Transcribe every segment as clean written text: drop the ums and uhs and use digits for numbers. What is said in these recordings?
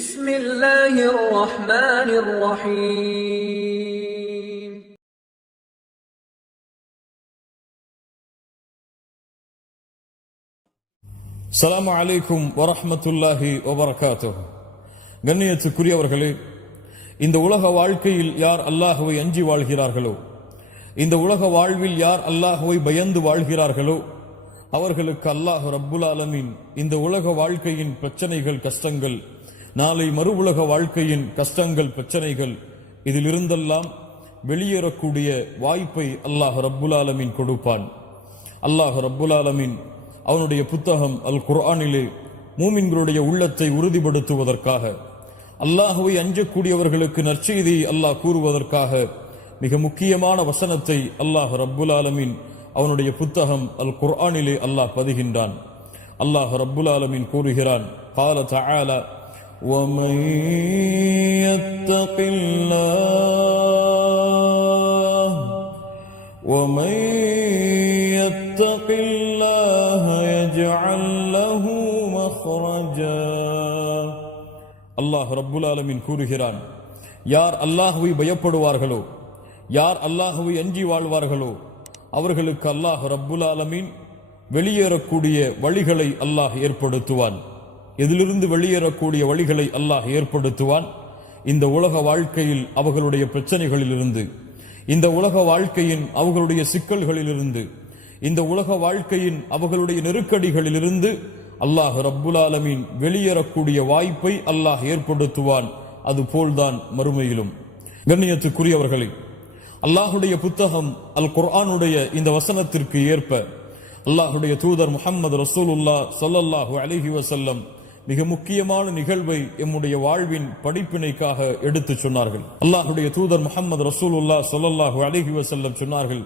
بسم الله الرحمن الرحيم. அஸ்ஸலாமு அலைக்கும் வரஹ்மத்துல்லாஹி வபரகாத்துஹு. கண்ணியத்துக்குரியவர்களே, இந்த உலக வாழ்க்கையில் யார் அல்லாஹ்வை அஞ்சி வாழ்கிறார்களோ, இந்த உலக வாழ்வில் யார் அல்லாஹ்வை பயந்து வாழ்கிறார்களோ, அவர்களுக்கு அல்லாஹ் ரப்புல் ஆலமீன் இந்த உலக வாழ்க்கையின் பிரச்சனைகள், கஷ்டங்கள், நாளை மறு உலக வாழ்க்கையின் கஷ்டங்கள், பிரச்சனைகள், இதிலிருந்தெல்லாம் வெளியேறக்கூடிய வாய்ப்பை அல்லாஹ் ரப்புல் ஆலமீன் கொடுப்பான். அல்லாஹ் ரப்புல் ஆலமீன் அவனுடைய புத்தகம் அல் குர்ஆனிலே மூமின்களுடைய உள்ளத்தை உறுதிப்படுத்துவதற்காக, அல்லாஹ்வை அஞ்சக்கூடியவர்களுக்கு நற்செய்தியை அல்லாஹ் கூறுவதற்காக மிக முக்கியமான வசனத்தை அல்லாஹ் ரப்புல் ஆலமீன் அவனுடைய புத்தகம் அல் குர்ஆனிலே அல்லாஹ் பதிகின்றான். அல்லாஹ் ரப்புல் ஆலமீன் கூறுகிறான், قال تعالى ومن يتق الله يجعل له مخرجا. அல்லாஹ் ரப்புல் ஆலமீன் கூறுகிறான், யார் அல்லாஹ்வை பயப்படுவார்களோ, யார் அல்லாஹ்வை அஞ்சி வாழ்வார்களோ, அவர்களுக்கு அல்லாஹ் ரப்புல் ஆலமீன் வெளியேறக்கூடிய வழிகளை அல்லாஹ் ஏற்படுத்துவான். எதிலிருந்து வெளியேறக்கூடிய வழிகளை அல்லாஹ் ஏற்படுத்துவான்? இந்த உலக வாழ்க்கையில் அவர்களுடைய பிரச்சனைகளிலிருந்து, இந்த உலக வாழ்க்கையின் அவர்களுடைய சிக்கல்களிலிருந்து, இந்த உலக வாழ்க்கையின் அவர்களுடைய நெருக்கடிகளிலிருந்து அல்லாஹ் ரப்புல் ஆலமீன் வெளியேறக்கூடிய வாய்ப்பை அல்லாஹ் ஏற்படுத்துவான். அதுபோல்தான் மறுமையிலும். கண்ணியத்துக்குரியவர்களே, அல்லாஹுடைய புத்தகம் அல் குர்ஆனுடைய இந்த வசனத்திற்கு ஏற்ப அல்லாஹுடைய தூதர் முஹம்மது ரசூலுல்லாஹ் ஸல்லல்லாஹு அலைஹி வஸல்லம் மிக முக்கியமான நிகழ்வை எம்முடைய வாழ்வின் படிப்பினைக்காக எடுத்துச் சொன்னார்கள். அல்லாஹுடைய தூதர் முஹம்மது ரசூலுல்லாஹ் ஸல்லல்லாஹு அலைஹி வஸல்லம் சொன்னார்கள்,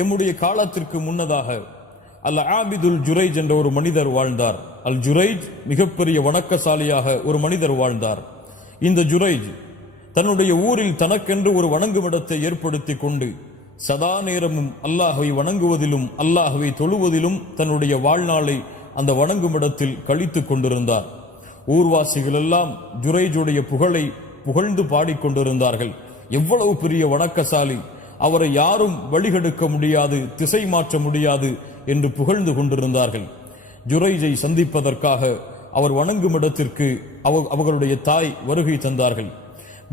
எம்முடைய காலத்திற்கு முன்னதாக அல் ஆபிதுல் ஜுரைஜ் என்ற ஒரு மனிதர் வாழ்ந்தார். அல் ஜுரைஜ் மிகப்பெரிய வணக்கசாலியாக ஒரு மனிதர் வாழ்ந்தார். இந்த ஜுரைஜ் தன்னுடைய ஊரில் தனக்கென்று ஒரு வணங்குமிடத்தை ஏற்படுத்தி கொண்டு சதா நேரமும் அல்லாஹ்வை வணங்குவதிலும் அல்லாஹ்வை தொழுவதிலும் தன்னுடைய வாழ்நாளை அந்த வணங்குமிடத்தில் கழித்துக் கொண்டிருந்தார். ஊர்வாசிகள் எல்லாம் ஜுரைஜுடைய புகழை புகழ்ந்து பாடிக்கொண்டிருந்தார்கள். எவ்வளவு பெரிய வணக்கசாலி, அவரை யாரும் வழிகெடுக்க முடியாது, திசை மாற்ற முடியாது என்று புகழ்ந்து கொண்டிருந்தார்கள். ஜுரைஜை சந்திப்பதற்காக அவர் வணங்குமிடத்திற்கு அவர்களுடைய தாய் வருகை தந்தார்கள்.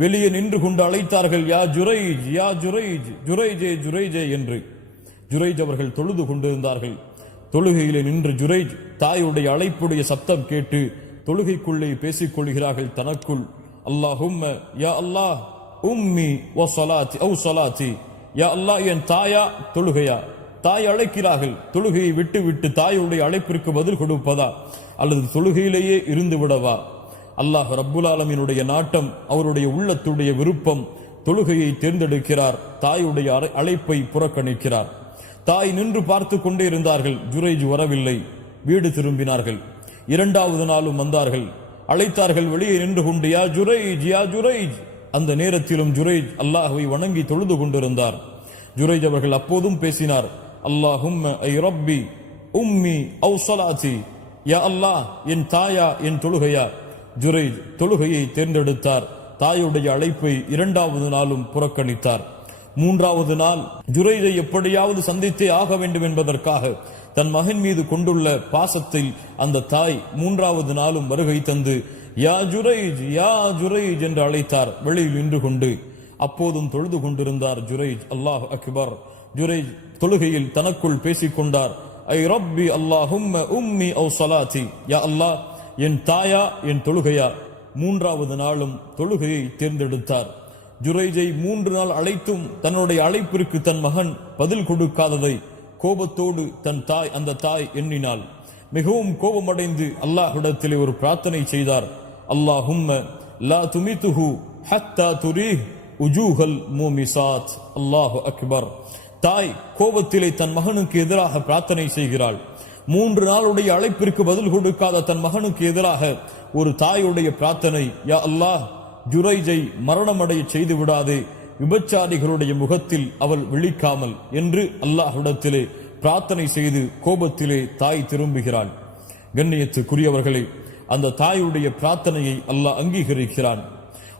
வெளியே நின்று கொண்டு அழைத்தார்கள், யா ஜுரைஜ், யா ஜுரைஜ், ஜுரைஜே, ஜுரைஜே என்று. ஜுரைஜ் அவர்கள் தொழுது கொண்டிருந்தார்கள். தொழுகையிலே நின்று ஜுரைஜ் தாயுடைய அழைப்புடைய சப்தம் கேட்டு தொழுகைக்குள்ளே பேசிக் கொள்கிறார்கள் தனக்குள். அல்லாஹும்ம யா அல்லாஹ் உம்மி வ ஸலாத்தி அவ் ஸலாத்தி, யா அல்லாஹ் என் தாயா தொழுகையா? தாய் அழைக்கிறார்கள். தொழுகையை விட்டு விட்டு தாயுடைய அழைப்பிற்கு பதில் கொடுப்பதா அல்லது தொழுகையிலேயே இருந்து விடவா? அல்லாஹ் ரப்புல் ஆலமீனுடைய நாட்டம், அவருடைய உள்ளத்துடைய விருப்பம். தொழுகையை தேர்ந்தெடுக்கிறார், தாயுடைய அழைப்பை புறக்கணிக்கிறார். தாய் நின்று பார்த்து கொண்டே இருந்தார்கள். ஜுரைஜ் வரவில்லை. வீடு திரும்பினார்கள். இரண்டாவது நாளும் வந்தார்கள். அழைத்தார்கள். வெளியே நின்று கொண்டு யா ஜுரைஜ், யா ஜுரைஜ். அந்த நேரத்திலும் ஜுரைஜ் அல்லாஹ்வை வணங்கி தொழுது கொண்டிருந்தார். ஜுரைஜ் அவர்கள் அப்போதும் பேசினார், அல்லாஹும்ம ஐ ரப்பி உம்மி அவ் ஸலாத்தி, யா அல்லாஹ் என் தாயா என் தொழுகையா? ஜுரைஜ் தொழுகையை தேர்ந்தெடுத்தார். தாயுடைய அழைப்பை இரண்டாவது நாளும் புறக்கணித்தார். மூன்றாவது நாள் ஜுரைஜை எப்படியாவது சந்தித்தே ஆக வேண்டும் என்பதற்காக தன் மகன் மீது கொண்டுள்ள பாசத்தில் அந்த தாய் மூன்றாவது நாளும் வருகை தந்து யா ஜுரைஜ், யா ஜுரைஜ் என்று அழைத்தார். வெளியில் நின்று கொண்டு அப்போதும் தொழுது கொண்டிருந்தார் ஜுரைஜ். அல்லாஹ் அக்பர். ஜுரைஜ் தொழுகையில் தனக்குள் பேசிக் கொண்டார், ஐ ரப்பி அல்லாஹும்ம உம்மி அவ் ஸலாத்தி, யா அல்லாஹ் என் தாயா என் தொழுகையா? மூன்றாவது நாளும் தொழுகையை தேர்ந்தெடுத்தார். ஜுரைஜை 3 நாள் அழைத்தும் தன்னுடைய அழைப்பிற்கு தன் மகன் பதில் கொடுக்காததை கோபத்தோடு அந்த தாய் எண்ணினாள். மிகவும் கோபமடைந்து அல்லாஹ்விடத்திலே ஒரு பிரார்த்தனை செய்தார், அல்லாஹும்ம லா துமிதுஹு ஹத்தா துரீஹ் உஜூஹல் மூமிசாத். அல்லாஹு அக்பர். தாய் கோபத்திலே தன் மகனுக்கு எதிராக பிரார்த்தனை செய்கிறாள். 3 நாளுடைய அழைப்பிற்கு பதில் கொடுக்காத தன் மகனுக்கு எதிராக ஒரு தாயுடைய பிரார்த்தனை, யா அல்லாஹ் ஜுரைஜை மரணமடைய செய்து விடாதே, விபச்சாரிகளுடைய முகத்தில் அவள் விழிக்காமல் என்று அல்லாஹ்விடத்திலே பிரார்த்தனை செய்து கோபத்திலே தாய் திரும்புகிறாள். கண்ணியத்துக்குரியவர்களே, அந்த தாயுடைய பிரார்த்தனையை அல்லாஹ் அங்கீகரிக்கிறான்.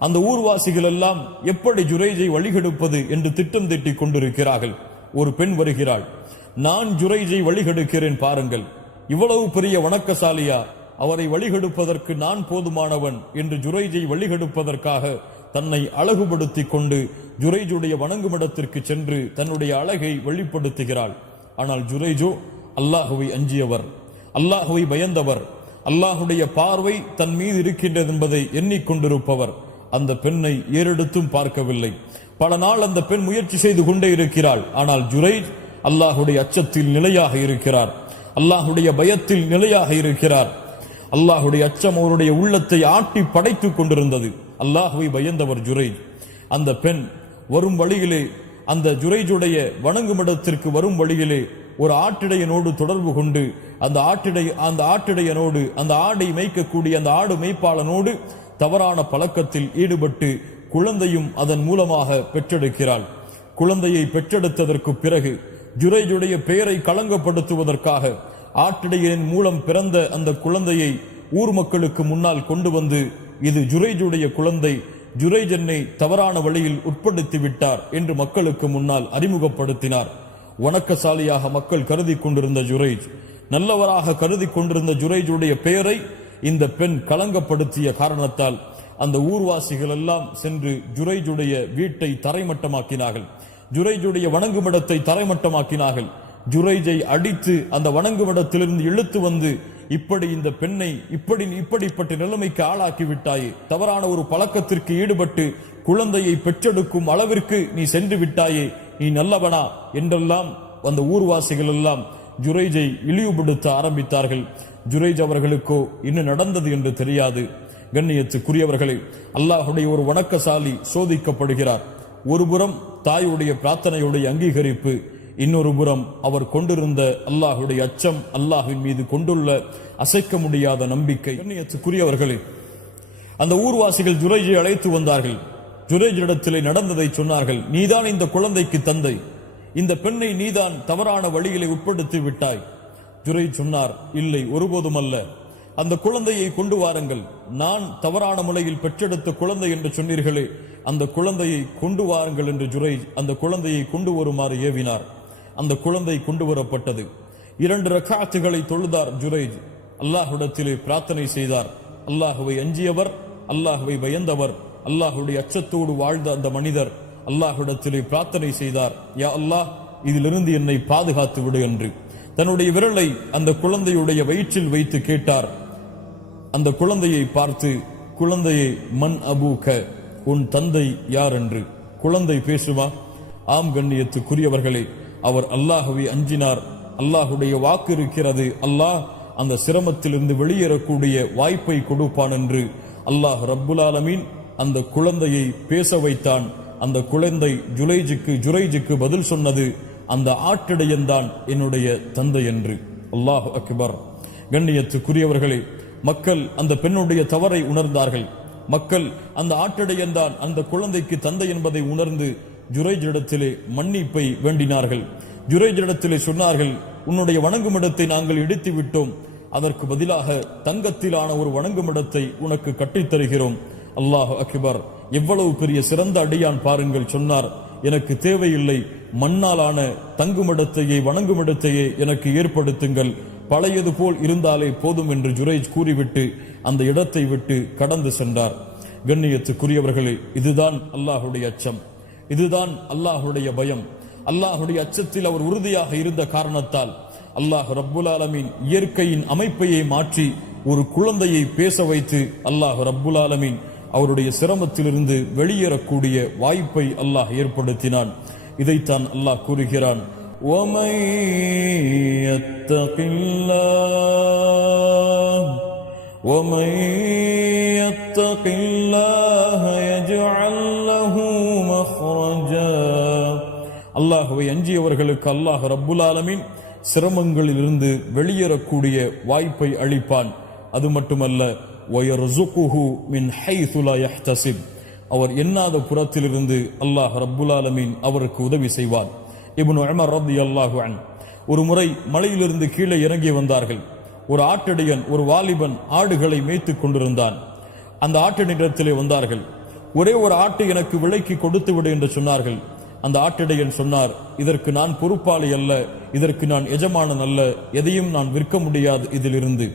அந்த ஊர்வாசிகள் எல்லாம் எப்படி ஜுரைஜை வழிகெடுப்பது என்று திட்டம் தீட்டிக் கொண்டிருக்கிறார்கள். ஒரு பெண் வருகிறாள். நான் ஜுரைஜை வழிகெடுக்கிறேன் பாருங்கள், இவ்வளவு பெரிய வணக்கசாலியா, அவரை வழிகெடுப்பதற்கு நான் போதுமானவன் என்று ஜுரைஜை வழிகெடுப்பதற்காக தன்னை அழகுபடுத்திக் கொண்டு ஜுரைஜுடைய வணங்குமிடத்திற்கு சென்று தன்னுடைய அழகை வெளிப்படுத்துகிறாள். ஆனால் ஜுரைஜோ அல்லாஹுவை அஞ்சியவர், அல்லாஹுவை பயந்தவர், அல்லாஹுடைய பார்வை தன் மீது இருக்கின்றது என்பதை எண்ணிக்கொண்டிருப்பவர். அந்த பெண்ணை ஏறெடுத்தும் பார்க்கவில்லை. பல நாள் அந்த பெண் முயற்சி செய்து கொண்டே இருக்கிறாள். ஆனால் ஜுரைஜ் அல்லாஹுடைய அச்சத்தில் நிலையாக இருக்கிறார், அல்லாஹுடைய பயத்தில் நிலையாக இருக்கிறார். அல்லாஹுடைய அச்சம் அவருடைய உள்ளத்தை ஆட்டி படைத்துக் கொண்டிருந்தது. அல்லாஹுவை பயந்தவர் ஜுரைஜ். அந்த பெண் வரும் வழியிலே, அந்த ஜுரைஜுடைய வணங்குமிடத்திற்கு வரும் வழியிலே ஒரு ஆட்டிடையனோடு தொடர்பு கொண்டு அந்த ஆட்டிடையனோடு, அந்த ஆடை மேய்க்கக்கூடிய அந்த ஆடு மேய்ப்பாளனோடு தவறான பழக்கத்தில் ஈடுபட்டு குழந்தையும் அதன் மூலமாக பெற்றெடுக்கிறாள். குழந்தையை பெற்றெடுத்ததற்கு பிறகு ஜுரைஜுடைய பெயரை களங்கப்படுத்துவதற்காக ஆட்டிடையனின் மூலம் பிறந்த அந்த குழந்தையை ஊர் மக்களுக்கு முன்னால் கொண்டு வந்து, இது ஜுரைஜுடைய குழந்தை, ஜுரைஜ் என்னை தவறான வழியில் உட்படுத்தி விட்டார் என்று மக்களுக்கு முன்னால் அறிமுகப்படுத்தினார். வணக்கசாலியாக மக்கள் கருதி கொண்டிருந்த ஜுரைஜ், நல்லவராக கருதி கொண்டிருந்த ஜுரைஜுடைய பெயரை இந்த பெண் களங்கப்படுத்திய காரணத்தால் அந்த ஊர்வாசிகள் எல்லாம் சென்று ஜுரைஜுடைய வீட்டை தரைமட்டமாக்கினார்கள், ஜுரைஜுடைய வணங்குமிடத்தை தரைமட்டமாக்கினார்கள். ஜுரைஜை அடித்து அந்த வணங்குமிடத்திலிருந்து இழுத்து வந்து, இப்படி இந்த பெண்ணை இப்படிப்பட்ட நிலைமைக்கு ஆளாக்கி விட்டாயே, தவறான ஒரு பழக்கத்திற்கு ஈடுபட்டு குழந்தையை பெற்றெடுக்கும் அளவிற்கு நீ சென்று விட்டாயே, நீ நல்லவனா என்றெல்லாம் அந்த ஊர்வாசிகள் எல்லாம் ஜுரைஜை இழிவுபடுத்த ஆரம்பித்தார்கள். ஜுரைஜ் அவர்களுக்கோ இன்னும் நடந்தது என்று தெரியாது. கண்ணியத்துக்குரியவர்களே, அல்லாஹுடைய ஒரு வணக்கசாலி சோதிக்கப்படுகிறார். ஒருபுறம் தாயுடைய பிரார்த்தனையுடைய அங்கீகரிப்பு, இன்னொரு புறம் அவர் கொண்டிருந்த அல்லாஹுடைய அச்சம், அல்லாஹின் மீது கொண்டுள்ள அசைக்க முடியாத நம்பிக்கை. கண்ணியத்துக்குரியவர்களே, அந்த ஊர்வாசிகள் ஜுரைஜை அழைத்து வந்தார்கள். ஜுரைஜிடத்திலே நடந்ததை சொன்னார்கள். நீதான் இந்த குழந்தைக்கு தந்தை, இந்த பெண்ணை நீதான் தவறான வழிகளை உட்படுத்தி விட்டாய். ஜுரைஜ் சொன்னார், இல்லை, ஒருபோதும் அல்ல, அந்த குழந்தையை கொண்டு வாருங்கள். நான் தவறான முறையில் பெற்றெடுத்த குழந்தை என்று சொன்னீர்களே, அந்த குழந்தையை கொண்டு வாருங்கள் என்று ஜுரைஜ் அந்த குழந்தையை கொண்டு வருமாறு ஏவினார். அந்த குழந்தை கொண்டு வரப்பட்டது. 2 ரக்காத்துகளை தொழுதார் ஜுரைஜ். அல்லாஹ்விடத்திலே பிரார்த்தனை செய்தார். அல்லாஹுவை அஞ்சியவர், அல்லாஹுவை பயந்தவர், அல்லாஹுடைய அச்சத்தோடு வாழ்ந்த அந்த மனிதர் அல்லாஹ்விடத்திலே பிரார்த்தனை செய்தார், யா அல்லாஹ், இதிலிருந்து என்னை பாதுகாத்து விடு என்று. தன்னுடைய விரலை அந்த குழந்தையுடைய வயிற்றில் வைத்து கேட்டார். அந்த குழந்தையை பார்த்து, குழந்தையை, மன் அபூக, உன் தந்தை யார் என்று. குழந்தை பேசுமா? ஆம் கண்ணியத்துக்குரியவர்களே, அவர் அல்லாஹுவை அஞ்சினார். அல்லாஹுடைய வாக்கு இருக்கிறது, அல்லாஹ் அந்த சிரமத்திலிருந்து வெளியேறக்கூடிய வாய்ப்பை கொடுப்பான் என்று அல்லாஹ் ரப்புல் ஆலமீன் அந்த குழந்தையை பேச வைத்தான். அந்த குழந்தை ஜுரைஜுக்கு பதில் சொன்னது, அந்த ஆட்டிடையன்தான் என்னுடைய தந்தை என்று. அல்லாஹு அக்பர். கண்ணியத்துக்குரியவர்களே, மக்கள் அந்த பெண்ணுடைய தவறை உணர்ந்தார்கள். மக்கள் அந்த ஆட்டிடையன்தான் அந்த குழந்தைக்கு தந்தை என்பதை உணர்ந்து ஜுரைஜிடத்திலே மன்னிப்பை வேண்டினார்கள். ஜுரைஜிடத்திலே சொன்னார்கள், உன்னுடைய வணங்குமிடத்தை நாங்கள் இடித்து விட்டோம், அதற்கு பதிலாக தங்கத்திலான ஒரு வணங்குமிடத்தை உனக்கு கட்டித்தருகிறோம். அல்லாஹ் அக்பர். எவ்வளவு பெரிய சிறந்த அடியான் பாருங்கள். சொன்னார், எனக்கு தேவையில்லை, மண்ணாலான தங்குமிடத்தையே வணங்குமிடத்தையே எனக்கு ஏற்படுத்துங்கள், பழையது போல் இருந்தாலே போதும் என்று ஜுரைஜ் கூறிவிட்டு அந்த இடத்தை விட்டு கடந்து சென்றார். கண்ணியத்துக்குரியவர்களே, இதுதான் அல்லாஹுடைய அச்சம், இதுதான் அல்லாஹுடைய பயம். அல்லாஹுடைய அச்சத்தில் அவர் உறுதியாக இருந்த காரணத்தால் அல்லாஹ் ரப்புல் ஆலமீன் இயற்கையின் அமைப்பையை மாற்றி ஒரு குழந்தையை பேச வைத்து அல்லாஹ் ரப்புல் ஆலமீன் அவருடைய சிரமத்திலிருந்து வெளியேறக்கூடிய வாய்ப்பை அல்லாஹ் ஏற்படுத்தினான். இதைத்தான் அல்லாஹ் கூறுகிறான், وَمَن يَتَّقِ اللَّهَ يَجْعَل لَّهُ مَخْرَجًا. அல்லாஹ்வை அஞ்சியவர்களுக்கு அல்லாஹ் ரப்புல் ஆலமீன் சிரமங்களிலிருந்து வெளியேறக்கூடிய வாய்ப்பை அளிப்பான். அது மட்டுமல்ல, وَيَرْزُقُهُ مِنْ حَيْثُ لَا يَحْتَسِبُ. அவர் எண்ணாத புறத்திலிருந்து அல்லாஹ் ரப்புல் ஆலமீன் அவருக்கு உதவி செய்வான். இப்னு உமர் ரலியல்லாஹு அன்ஹு ஒரு முறை மலையிலிருந்து கீழே இறங்கி வந்தார்கள். ஒரு ஆட்டிடையன், ஒரு வாலிபன் ஆடுகளை மேய்த்துக் கொண்டிருந்தான். அந்த ஆட்டினிடத்திலே வந்தார்கள். ஒரே ஒரு ஆட்டை எனக்கு விலைக்கு கொடுத்து விடு என்று சொன்னார்கள். அந்த ஆட்டிடையன் சொன்னார், இதற்கு நான் பொறுப்பாளி அல்ல, இதற்கு நான் எஜமானன் அல்ல, எதையும் நான் விற்க முடியாது இதிலிருந்து.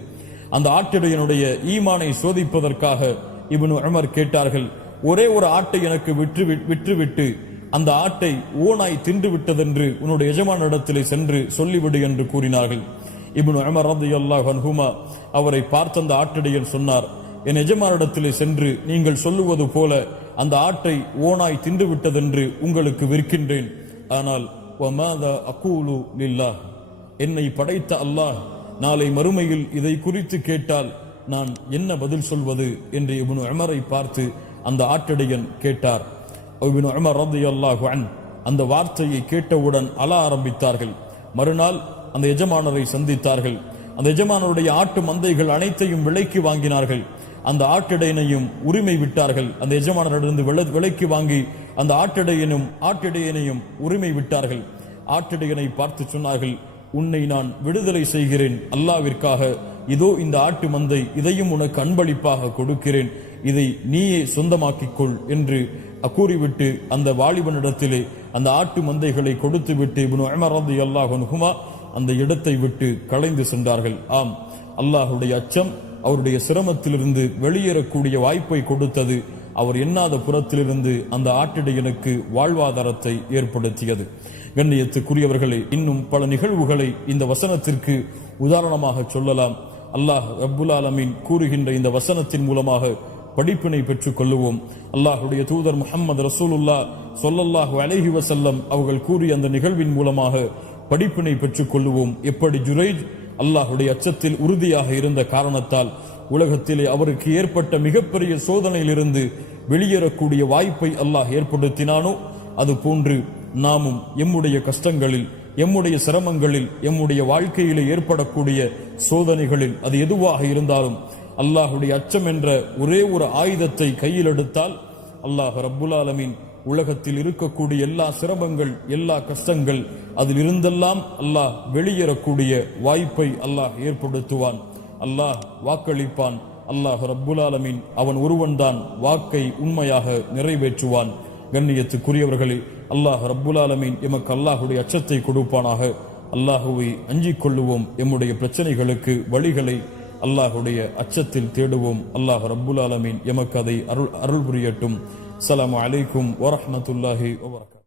அந்த ஆட்டிடையனுடைய ஈமானை சோதிப்பதற்காக இப்னு உமர் கேட்டார்கள், ஒரே ஒரு ஆட்டை எனக்கு விற்றுவிட்டு அந்த ஆட்டை ஓனாய் தின்று விட்டதென்று உன்னுடைய எஜமானிடத்திலே சென்று சொல்லிவிடு என்று கூறினார்கள். இப்னு உமர் ரலியல்லாஹு அன்ஹுமா அவரை பார்த்த அந்த ஆட்டிடையன் சொன்னார், என் எஜமானிடத்திலே சென்று நீங்கள் சொல்லுவது போல அந்த ஆட்டை ஓனாய் தின்று விட்டதென்று உங்களுக்கு விற்கின்றேன். ஆனால் வமாதா அகூலு லில்லாஹ், என்னை படைத்த அல்லாஹ் நாளை மறுமையில் இதை குறித்து கேட்டால் நான் என்ன பதில் சொல்வது என்று இப்னு உமரை பார்த்து அந்த ஆட்டிடையன் கேட்டார். இப்னு உமர் ரலியல்லாஹு அன்ஹு அந்த வார்த்தையை கேட்டவுடன் அழ ஆரம்பித்தார்கள். மறுநாள் அந்த எஜமானரை சந்தித்தார்கள். அந்த எஜமானருடைய ஆட்டு மந்தைகள் அனைத்தையும் விலைக்கு வாங்கினார்கள். அந்த ஆட்டிடையனையும் உரிமை விட்டார்கள். அந்த எஜமானரிடமிருந்து விலைக்கு வாங்கி அந்த ஆட்டிடையனையும் உரிமை விட்டார்கள். ஆட்டிடையனை பார்த்து சொன்னார்கள், உன்னை நான் விடுதலை செய்கிறேன் அல்லாவிற்காக. இதோ இந்த ஆட்டு மந்தை, இதையும் உனக்கு அன்பளிப்பாக கொடுக்கிறேன், இதை நீயே சொந்தமாக்கிக் கொள் என்று கூறிவிட்டு அந்த வாலிபனிடத்திலே அந்த ஆட்டு மந்தைகளை கொடுத்து விட்டு இப்னு உமர் ரலியல்லாஹு அன்ஹுமா அந்த இடத்தை விட்டு கலைந்து சென்றார்கள். ஆம், அல்லாஹுடைய அச்சம் அவருடைய சிரமத்திலிருந்து வெளியேறக்கூடிய வாய்ப்பை கொடுத்தது. அவர் எண்ணாத புறத்திலிருந்து அந்த ஆட்டிடையனுக்கு வாழ்வாதாரத்தை ஏற்படுத்தியது. கண்ணியத்துக்குரியவர்களே, இன்னும் பல நிகழ்வுகளை இந்த வசனத்திற்கு உதாரணமாக சொல்லலாம். அல்லாஹ் ரப்புல் ஆலமீன் கூறுகின்ற இந்த வசனத்தின் மூலமாக படிப்பினை பெற்றுக் கொள்ளுவோம். அல்லாஹுடைய தூதர் முஹம்மது ரசூலுல்லாஹ் ஸல்லல்லாஹு அலைஹி வஸல்லம் அவர்கள் கூறிய அந்த நிகழ்வின் மூலமாக படிப்பினை பெற்றுக் கொள்ளுவோம். எப்படி ஜுரைஜ் அல்லாஹுடைய அச்சத்தில் உறுதியாக இருந்த காரணத்தால் உலகத்திலே அவருக்கு ஏற்பட்ட மிகப்பெரிய சோதனையிலிருந்து வெளியேறக்கூடிய வாய்ப்பை அல்லாஹ் ஏற்படுத்தினானோ, அது போன்று நாமும் எம்முடைய கஷ்டங்களில், எம்முடைய சிரமங்களில், எம்முடைய வாழ்க்கையிலே ஏற்படக்கூடிய சோதனைகளில் அது எதுவாக இருந்தாலும் அல்லாஹுடைய அச்சம் என்ற ஒரே ஒரு ஆயுதத்தை கையில் எடுத்தால் அல்லாஹ் ரப்புல் ஆலமீன் உலகத்தில் இருக்கக்கூடிய எல்லா சிரமங்கள், எல்லா கஷ்டங்கள், அதில் இருந்தெல்லாம் அல்லாஹ் வெளியேறக்கூடிய வாய்ப்பை அல்லாஹ் ஏற்படுத்துவான். அல்லாஹ் வாக்களிப்பான். அல்லாஹ் ரப்புல் ஆலமீன் அவன் ஒருவன்தான் வாக்கை உண்மையாக நிறைவேற்றுவான். கண்ணியத்துக்குரியவர்களே, அல்லாஹ் ரப்புல் ஆலமீன் எமக்கு அல்லாஹுடைய அச்சத்தை கொடுப்பானாக. அல்லாஹுவை அஞ்சிக் கொள்ளுவோம். எம்முடைய பிரச்சனைகளுக்கு வழிகளை அல்லாஹுடைய அச்சத்தில் தேடுவோம். அல்லாஹ் ரப்புல் ஆலமீன் எமக்கு அதை அருள் புரியட்டும். அஸ்ஸலாமு அலைக்கும் வரஹ்மத்துல்லாஹி வபரகாத்துஹு.